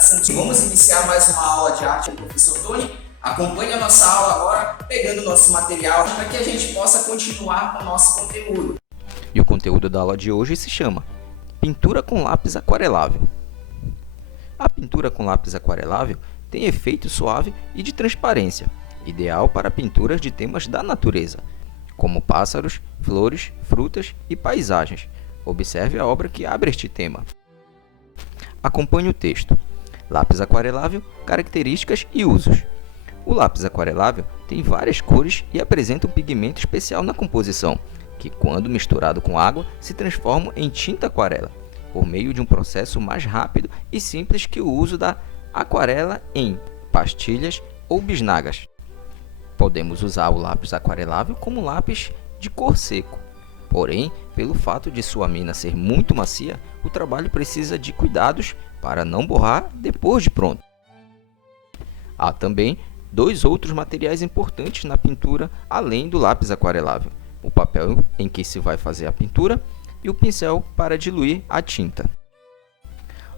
Santos. Vamos iniciar mais uma aula de arte com o professor Tony. Acompanhe a nossa aula agora, pegando o nosso material, para que a gente possa continuar com o nosso conteúdo. E o conteúdo da aula de hoje se chama Pintura com lápis aquarelável. A pintura com lápis aquarelável tem efeito suave e de transparência, ideal para pinturas de temas da natureza, como pássaros, flores, frutas e paisagens. Observe a obra que abre este tema. Acompanhe o texto. Lápis aquarelável, características e usos. O lápis aquarelável tem várias cores e apresenta um pigmento especial na composição, que, quando misturado com água, se transforma em tinta aquarela, por meio de um processo mais rápido e simples que o uso da aquarela em pastilhas ou bisnagas. Podemos usar o lápis aquarelável como lápis de cor seco. Porém, pelo fato de sua mina ser muito macia, o trabalho precisa de cuidados para não borrar depois de pronto. Há também dois outros materiais importantes na pintura além do lápis aquarelável: o papel em que se vai fazer a pintura e o pincel para diluir a tinta.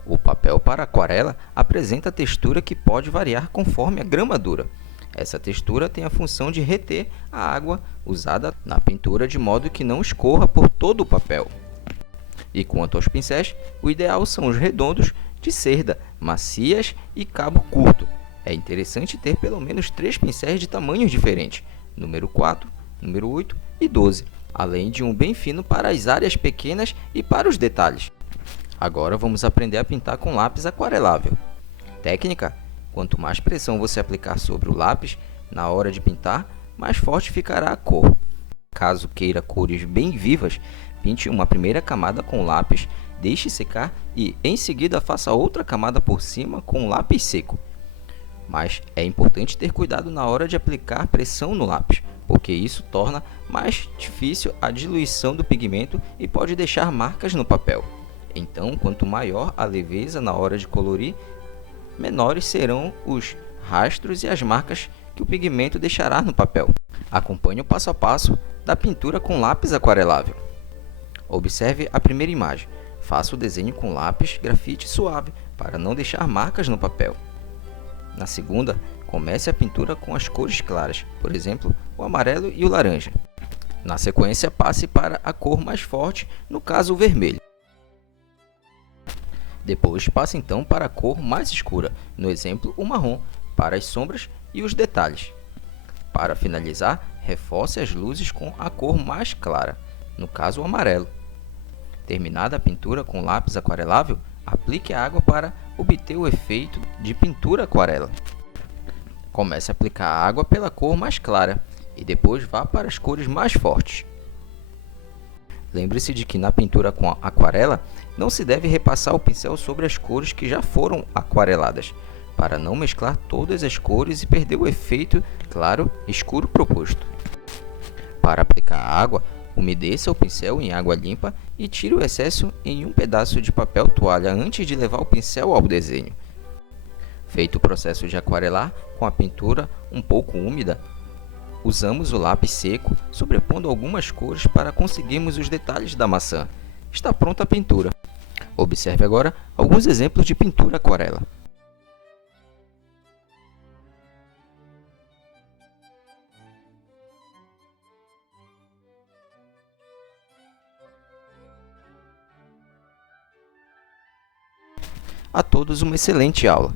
O papel para aquarela apresenta textura que pode variar conforme a gramadura. Essa textura tem a função de reter a água usada na pintura de modo que não escorra por todo o papel. E quanto aos pincéis, o ideal são os redondos, de cerda, macias e cabo curto. É interessante ter pelo menos 3 pincéis de tamanhos diferentes, número 4, número 8 e 12, além de um bem fino para as áreas pequenas e para os detalhes. Agora vamos aprender a pintar com lápis aquarelável. Técnica: quanto mais pressão você aplicar sobre o lápis na hora de pintar, mais forte ficará a cor. Caso queira cores bem vivas, pinte uma primeira camada com o lápis, deixe secar e, em seguida, faça outra camada por cima com o lápis seco. Mas é importante ter cuidado na hora de aplicar pressão no lápis, porque isso torna mais difícil a diluição do pigmento e pode deixar marcas no papel. Então, quanto maior a leveza na hora de colorir, menores serão os rastros e as marcas que o pigmento deixará no papel. Acompanhe o passo a passo da pintura com lápis aquarelável. Observe a primeira imagem. Faça o desenho com lápis grafite suave para não deixar marcas no papel. Na segunda, comece a pintura com as cores claras, por exemplo, o amarelo e o laranja. Na sequência, passe para a cor mais forte, no caso o vermelho. Depois, passe então para a cor mais escura, no exemplo o marrom, para as sombras e os detalhes. Para finalizar, reforce as luzes com a cor mais clara, no caso o amarelo. Terminada a pintura com lápis aquarelável, aplique a água para obter o efeito de pintura aquarela. Comece a aplicar a água pela cor mais clara e depois vá para as cores mais fortes. Lembre-se de que na pintura com aquarela não se deve repassar o pincel sobre as cores que já foram aquareladas, para não mesclar todas as cores e perder o efeito claro escuro proposto. Para aplicar a água, umedeça o pincel em água limpa e tire o excesso em um pedaço de papel toalha antes de levar o pincel ao desenho. Feito o processo de aquarelar com a pintura um pouco úmida, usamos o lápis seco, sobrepondo algumas cores para conseguirmos os detalhes da maçã. Está pronta a pintura. Observe agora alguns exemplos de pintura aquarela. A todos uma excelente aula!